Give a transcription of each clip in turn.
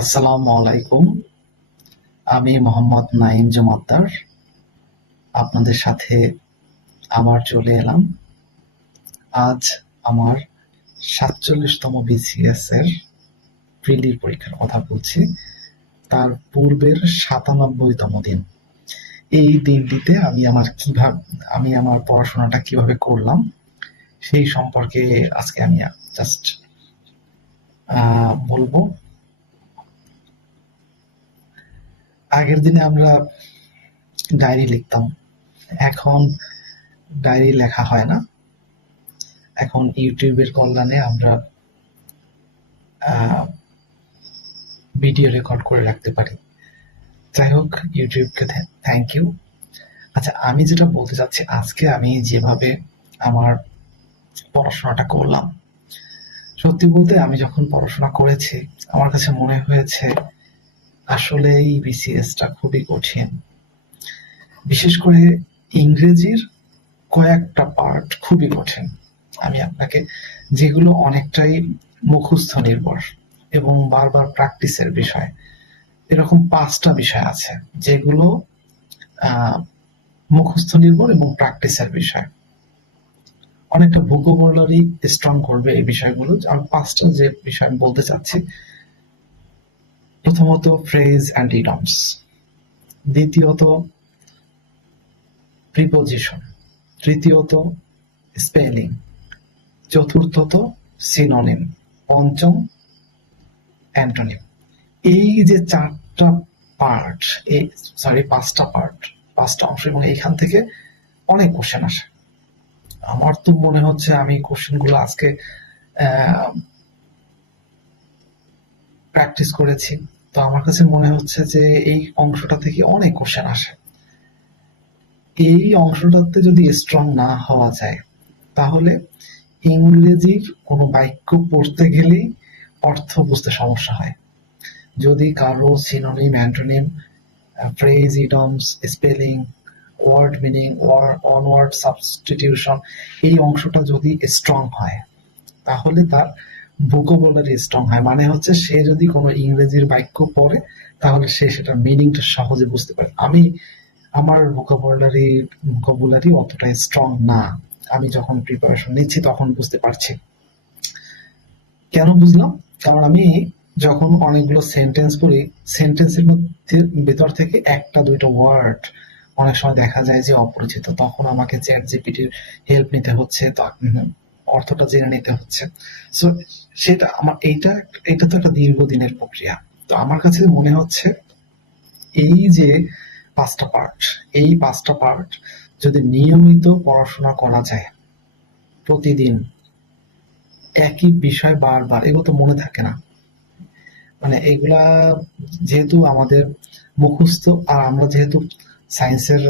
আসসালামু আলাইকুম। আমি মোহাম্মদ নাঈম জুমাদ্দার আপনাদের সাথে আবার চলে এলাম। আজ আমার ৪৭তম বিসিএস এর প্রিলি পরীক্ষার কথা বলছি। তার পূর্বের ৯৭তম দিন। এই দিনটিতে আমি আমার পড়াশোনাটা কিভাবে করলাম সেই সম্পর্কে আজকে আমি জাস্ট বলবো। আগের দিনে আমরা ডায়েরি লিখতাম, এখন ডায়েরি লেখা হয় না। এখন ইউটিউবের কল্যাণে আমরা ভিডিও রেকর্ড করে রাখতে পারি। যাই হোক, ইউটিউবকে থ্যাংক ইউ। আচ্ছা, আমি যেটা বলতে চাচ্ছি, আজকে আমি যেভাবে আমার পড়াশোনাটা করলাম, সত্যি বলতে আমি যখন পড়াশোনা করেছি আমার কাছে মনে হয়েছে আসলে এই বিসিএসটা খুবই কঠিন। বিশেষ করে ইংরেজির কয়েকটা পার্ট খুবই কঠিন। আমি আপনাকে যেগুলো অনেকটাই মুখস্থ নির্ভর এবং বারবার প্র্যাকটিসের বিষয়, এরকম ৫টা বিষয় আছে যেগুলো মুখস্থ নির্ভর এবং প্র্যাকটিসের বিষয়। অনেকটা ভোকাবুলারি স্ট্রং করবে এই বিষয়গুলো। আমি ৫টা যে বিষয় আমি বলতে চাচ্ছি, প্রথমত ফ্রেজ অ্যান্ড ইডিয়মস, দ্বিতীয়ত প্রিপোজিশন, তৃতীয়ত স্পেলিং, চতুর্থত সিনোনিম, পঞ্চম অ্যান্টোনিম। এই যে ৫টা অংশ, এবং এইখান থেকে অনেক কোশ্চেন আসে। আমার তো মনে হচ্ছে আমি কোশ্চেনগুলো আজকে প্র্যাকটিস করেছি, তো আমার কাছে মনে হচ্ছে যে এই অংশটা থেকে অনেক কোশ্চেন আসে। এই অংশটাতে যদি স্ট্রং না হওয়া যায়, তাহলে ইংরেজির কোনো বাক্য পড়তে গেলেই অর্থ বুঝতে সমস্যা হয়। যদি কারো synonym, antonym, phrase, idioms, spelling, word meaning, one word substitution, এই অংশটা যদি স্ট্রং হয়, তাহলে তার ভোকাবুলারি স্ট্রং হয়। মানে হচ্ছে সে যদি কোনো ইংরেজির বাক্য পড়ে, তাহলে সে সেটার মিনিংটা সহজে বুঝতে পারে। আমার ভোকাবুলারি অতটা স্ট্রং না। আমি যখন প্রিপারেশন নিচ্ছি তখন বুঝতে পারছি। কেন বুঝলাম? কারণ আমি যখন অনেকগুলো সেন্টেন্স পড়ি, সেন্টেন্সের মধ্যে ভেতর থেকে একটা দুইটা ওয়ার্ড অনেক সময় দেখা যায় যে অপরিচিত, তখন আমাকে চ্যাট জিপিটির হেল্প নিতে হচ্ছে, অর্থটা জেনে নিতে হচ্ছে। সো সেটা আমার এটা তো একটা দীর্ঘদিনের প্রক্রিয়া। তো আমার কাছে মনে হচ্ছে এই যে ৫টা পার্ট, এই ৫টা পার্ট যদি নিয়মিত পড়াশোনা করা যায়, প্রতিদিন একই বিষয় বারবার, এগুলো তো মনে থাকে না। মানে এগুলা যেহেতু আমাদের মুখস্থ, আর আমরা যেহেতু সায়েন্সের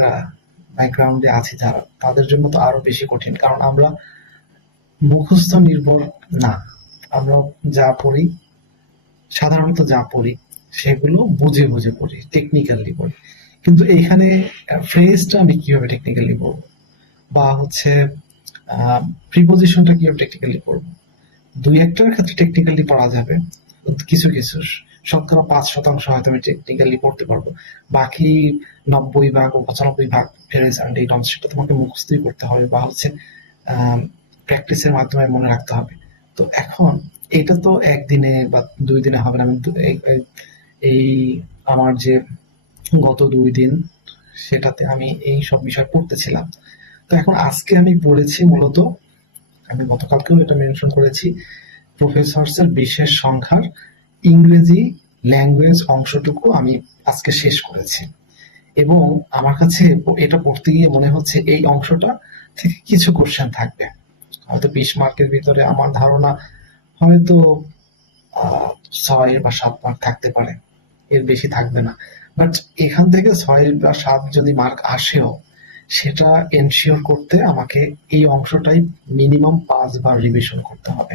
ব্যাকগ্রাউন্ডে আছি যারা, তাদের জন্য তো আরো বেশি কঠিন। কারণ আমরা মুখস্থ নির্ভর না, আমরা সাধারণত যা পড়ি সেগুলো বুঝে বুঝে পড়ি, টেকনিক্যালি পড়ি। কিন্তু এইখানে ফ্রেজটা আমি কিভাবে টেকনিক্যালি পড়বো, বা হচ্ছে প্রিপোজিশনটা কিভাবে টেকনিক্যালি পড়বো? দুই একটার ক্ষেত্রে টেকনিক্যালি পড়া যাবে, কিছু কিছু শতকরা ৫% হয়তো আমি টেকনিক্যালি পড়তে পারবো। বাকি ৯০ ভাগ ও ৯৫ ভাগ ফ্রেজ অ্যান্ড ইডিয়মস, সেটা তোমাকে মুখস্থই করতে হবে, বা হচ্ছে প্র্যাকটিসের মাধ্যমে মনে রাখতে হবে। তো এখন এটা তো একদিনে বা ২ দিনে হবে না। আমি এই আমার যে গত ২ দিন, সেটাতে আমি এই সব বিষয় পড়তেছিলাম। তো এখন আজকে আমি পড়েছি মূলত, আমি গতকালকেও এটা মেনশন করেছি, প্রফেসরসের বিশেষ সংখ্যার ইংরেজি ল্যাঙ্গুয়েজ অংশটুকু আমি আজকে শেষ করেছি। এবং আমার কাছে এটা পড়তে গিয়ে মনে হচ্ছে এই অংশটা থেকে কিছু কোশ্চেন থাকবে, হয়তো ২০ মার্কের ভিতরে আমার ধারণা হয়তো ৬ বা ৭ মার্ক থাকতে পারে, এর বেশি থাকবে না। বাট এখান থেকে ৬ বা ৭ যদি মার্ক আসেও, সেটা এনশিওর করতে আমাকে এই অংশটাই মিনিমাম ৫ বার রিভিশন করতে হবে।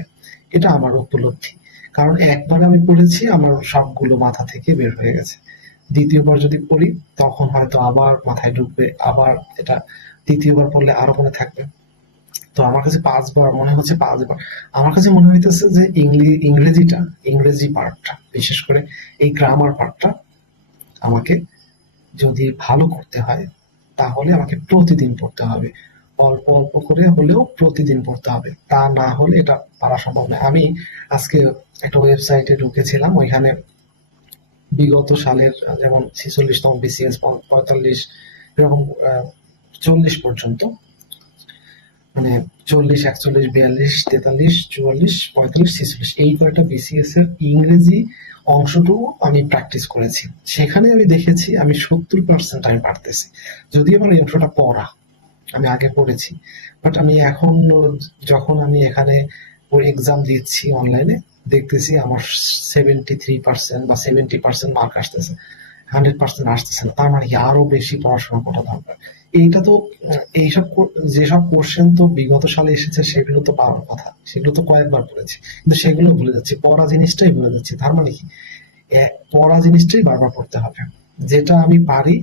এটা আমার উপলব্ধি। কারণ একবার আমি পড়েছি, আমার সবগুলো মাথা থেকে বের হয়ে গেছে। দ্বিতীয়বার যদি পড়ি, তখন হয়তো আবার মাথায় ঢুকবে, আবার এটা তৃতীয়বার পড়লে আরো মনে থাকবে। তো আমার কাছে 5 বার মনে হচ্ছে, 5 বার আমার কাছে মনে হইতেছে যে ইংরেজি পার্টটা, বিশেষ করে এই গ্রামার পার্টটা আমাকে যদি ভালো করতে হয় তাহলে আমাকে প্রতিদিন পড়তে হবে, অল্প অল্প করে হলেও প্রতিদিন পড়তে হবে, তা না হলে এটা পারা সম্ভব নয়। আমি আজকে একটা ওয়েবসাইটে ঢুকেছিলাম, ওইখানে বিগত সালের যেমন 46তম বিসিএস, 45 এরকম 40 পর্যন্ত, মানে 40, 41, 42, 43, 44, 45, 46 এই কয়টা বিসিএস এর ইংরেজি অংশটুকু আমি প্র্যাকটিস করেছি। সেখানে আমি দেখেছি আমি 70% আমি পারতেছি, যদিও আমার এই অংশটা পড়া আমি আগে পড়েছি, বাট আমি এখন যখন আমি এখানে ওই এক্সাম দিচ্ছি অনলাইনে, দেখতেছি আমার 73% বা 70% মার্ক আসতেছে, 100% আসতেছে না। তার মানে কি আরো বেশি পড়াশোনা করা দরকার। এইটা তো এইসব যেসব কোশ্চেন তো বিগত সালে এসেছে সেগুলো তো পাওয়ার কথা, সেগুলো তো কয়েকবার পড়েছি, কিন্তু সেগুলো ভুলে যাচ্ছি, পড়া জিনিসটাই ভুলে যাচ্ছি। তার মানে কি পড়া জিনিসটাই বারবার পড়তে হবে, যেটা আমি পারি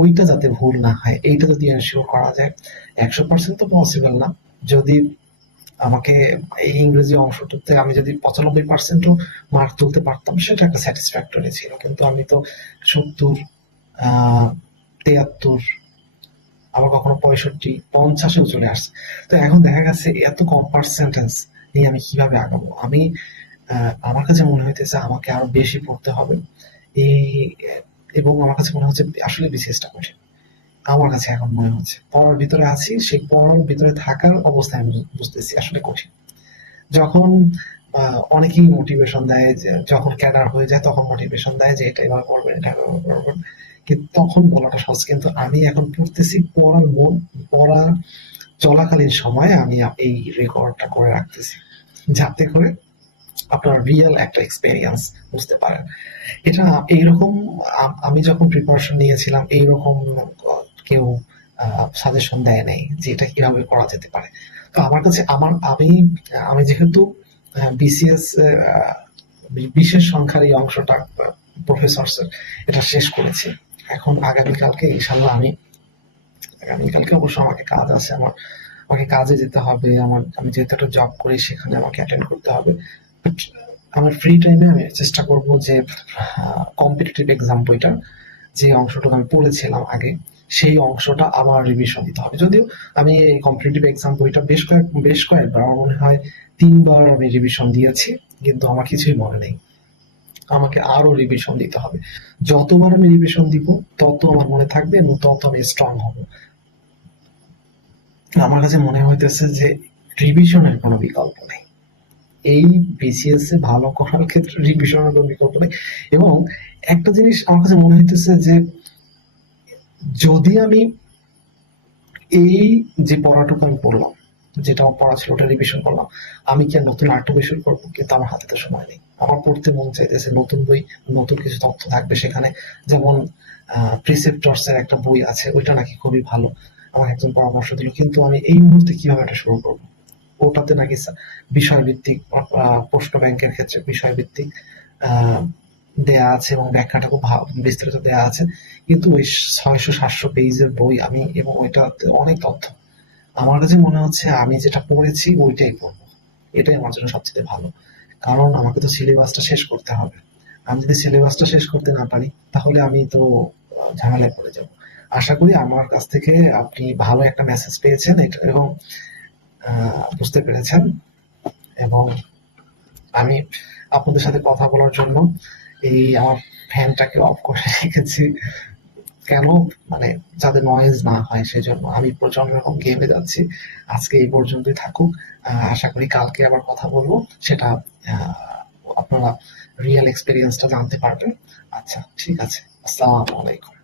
ওইটা যাতে ভুল না হয়, এইটা যদি এনশিওর করা যায়। 100% তো পসিবল না, যদি আমাকে এই ইংরেজি অংশটাতে আমি যদি 95%ও মার্ক তুলতে পারতাম সেটা একটা স্যাটিসফ্যাক্টরি ছিল, কিন্তু আমি তো 70, 73, আবার কখনো 65, 50-এও চলে আসছে। তো এখন দেখা গেছে এত কম পার্সেন্টেজ নিয়ে আমি কিভাবে আগাবো? আমি আমার কাছে মনে হইতেছে আমাকে আরো বেশি পড়তে হবে এই, এবং আমার কাছে মনে হচ্ছে আসলে বিসিএসটা কঠিন। আমার কাছে এখন মনে হচ্ছে পড়ার ভিতরে আছি, সেই পড়ার ভিতরে থাকার অবস্থায় আমি বুঝতেছি আসলে কঠিন। যখন অনেকেই মোটিভেশন দেয়, যে যখন ক্যাডার হয়ে যায় তখন মোটিভেশন দেয় যে এটা এভাবে করবেন, এটা এভাবে করবেন, কিন্তু তখন বলাটা সহজ। কিন্তু আমি এখন পড়তেছি, পড়া চলাকালীন সময়ে আমি এই রেকর্ডটা করে রাখতেছি, যাতে করে আপনার রিয়েল একটা এক্সপেরিয়েন্স বুঝতে পারেন। এটা এইরকম আমি যখন প্রিপারেশন নিয়েছিলাম এইরকম কেউ সাজেশন দেয় নাই যে এটা কিভাবে করা যেতে পারে। তো আমার কাছে আমি আমি যেহেতু বিসিএস বিশেষ সংখ্যার এই অংশটা প্রফেসরসের এটা শেষ করেছি, এখন আগামীকালকে ইনশাল্লাহ আগামীকালকে অবশ্য আমাকে কাজ আছে, আমাকে কাজে যেতে হবে, আমি যেহেতু একটা জব করি সেখানে আমাকে অ্যাটেন্ড করতে হবে। বাট আমার ফ্রি টাইমে আমি চেষ্টা করব যে কম্পিটিটিভ এক্সাম বইটার যে অংশটুকু আমি পড়েছিলাম আগে সেই অংশটা আমার রিভিশন দিতে হবে। যদিও আমি এই কম্পিটিটিভ এক্সাম বইটা বেশ কয়েকবার, আমার মনে হয় 3 বার আমি রিভিশন দিয়েছি, কিন্তু আমার কিছুই মনে নেই। আমাকে আরো রিভিশন দিতে হবে। যতবার আমি রিভিশন দিব তত আমার মনে থাকবে এবং তত আমি স্ট্রং হব। আমার কাছে মনে হইতেছে যে রিভিশনের কোনো বিকল্প নেই। এই বিসিএস এ ভালো করার ক্ষেত্রে রিভিশনের কোনো বিকল্প নেই। এবং একটা জিনিস আমার কাছে মনে হইতেছে যে যদি আমি এই যে পড়াটুকু আমি পড়লাম, যেটা আমার পড়া ছিল ওটা রিভিশন করলাম, আমি কি আর নতুন আরেকটা রিভিশন করবো? কিন্তু আমার হাতে তো সময় নেই। আমার পড়তে মন চাইতেছে নতুন বই, নতুন কিছু তথ্য থাকবে সেখানে। যেমন প্রিসেপ্টরস এর একটা বই আছে, ওইটা নাকি খুবই ভালো, আমার একজন পরামর্শ দিল, কিন্তু আমি এই মুহূর্তে কিভাবে এটা শুরু করবো? ওটাতে নাকি বিষয়ভিত্তিক, প্রশ্ন ব্যাংকের ক্ষেত্রে বিষয়ভিত্তিক দেয়া আছে এবং ব্যাখ্যাটা খুব বিস্তারিত দেয়া আছে, কিন্তু ওই 600-700 পেজের বই আমি, এবং ওইটাতে অনেক তথ্য। আমার কাছে মনে হচ্ছে আমি যেটা পড়েছি ওইটাই পড়বো, এটাই আমার জন্য সবচেয়ে ভালো। কারণ আমাকে তো সিলেবাসটা শেষ করতে হবে। আমি যদি সিলেবাসটা শেষ করতে না পারি তাহলে আমি তো ঝামেলায় পড়ে যাব। আশা করি আমার কাছ থেকে আপনি ভালো একটা মেসেজ পেয়েছেন এটা, এবং বুঝতে পেরেছেন। এবং আমি আপনাদের সাথে কথা বলার জন্য এই আমার ফ্যানটাকে অফ করে রেখেছি, কেন, মানে যাতে নয়েজ না হয় সেজন্য। আমি প্রচন্ড রকম ঘেমে যাচ্ছি। আজকে এই পর্যন্তই থাকুক। আশা করি কালকে আবার কথা বলবো, সেটা আপনারা রিয়েল এক্সপিরিয়েন্সটা জানতে পারবেন। আচ্ছা, ঠিক আছে। আসসালামু আলাইকুম।